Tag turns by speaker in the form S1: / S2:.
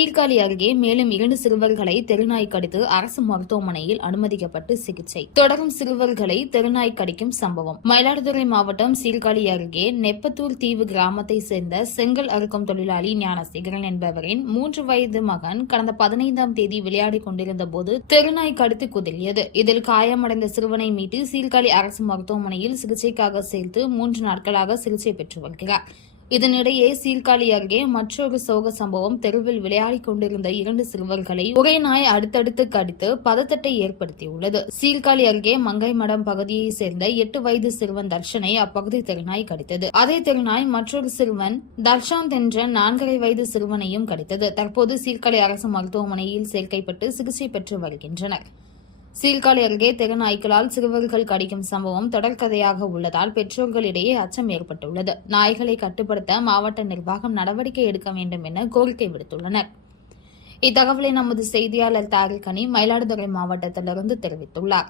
S1: சீர்காழி அருகே மேலும் இரண்டு சிறுவர்களை தெருநாய் கடித்து அரசு மருத்துவமனையில் அனுமதிக்கப்பட்டு சிகிச்சை. தொடரும் சிறுவர்களை தெருநாய் கடிக்கும் சம்பவம். மயிலாடுதுறை மாவட்டம் சீர்காழி அருகே நெப்பத்தூர் தீவு கிராமத்தை சேர்ந்த செங்கல் அறுக்கும் தொழிலாளி ஞானசேகரன் என்பவரின் மூன்று வயது மகன் கடந்த பதினைந்தாம் தேதி விளையாடிக் கொண்டிருந்த போது தெருநாய் கடித்து குதறியது இதில் காயமடைந்த சிறுவனை மீட்டு சீர்காழி அரசு மருத்துவமனையில் சிகிச்சைக்காக சேர்த்து மூன்று நாட்களாக சிகிச்சை பெற்று வருகிறார். இதனிடையே சீர்காழி அருகே மற்றொரு சோக சம்பவம் தெருவில் விளையாடிக் கொண்டிருந்த இரண்டு சிறுவர்களை ஒரே நாய் அடுத்தடுத்து கடித்து பதட்டத்தை ஏற்படுத்தியுள்ளது. சீர்காழி அருகே மங்கைமடம் பகுதியைச் சேர்ந்த எட்டு வயது சிறுவன் தர்ஷனை அப்பகுதி தெருநாய் கடித்தது. அதே தெருநாய் மற்றொரு சிறுவன் தர்ஷாந்த் என்ற நான்கரை வயது சிறுவனையும் கடித்தது. தற்போது சீர்காழி அரசு மருத்துவமனையில் சேர்க்கைப்பட்டு சிகிச்சை பெற்று வருகின்றனர். சீர்காழி அருகே தெருநாய்களால் சிறுவர்கள் கடிக்கும் சம்பவம் தொடர்கதையாக உள்ளதால் பெற்றோர்களிடையே அச்சம் ஏற்பட்டுள்ளது. நாய்களை கட்டுப்படுத்த மாவட்ட நிர்வாகம் நடவடிக்கை எடுக்க வேண்டும் என கோரிக்கை விடுத்துள்ளனர். இத்தகவலை நமது செய்தியாளர் தாரிகனி மயிலாடுதுறை மாவட்டத்திலிருந்து தெரிவித்துள்ளார்.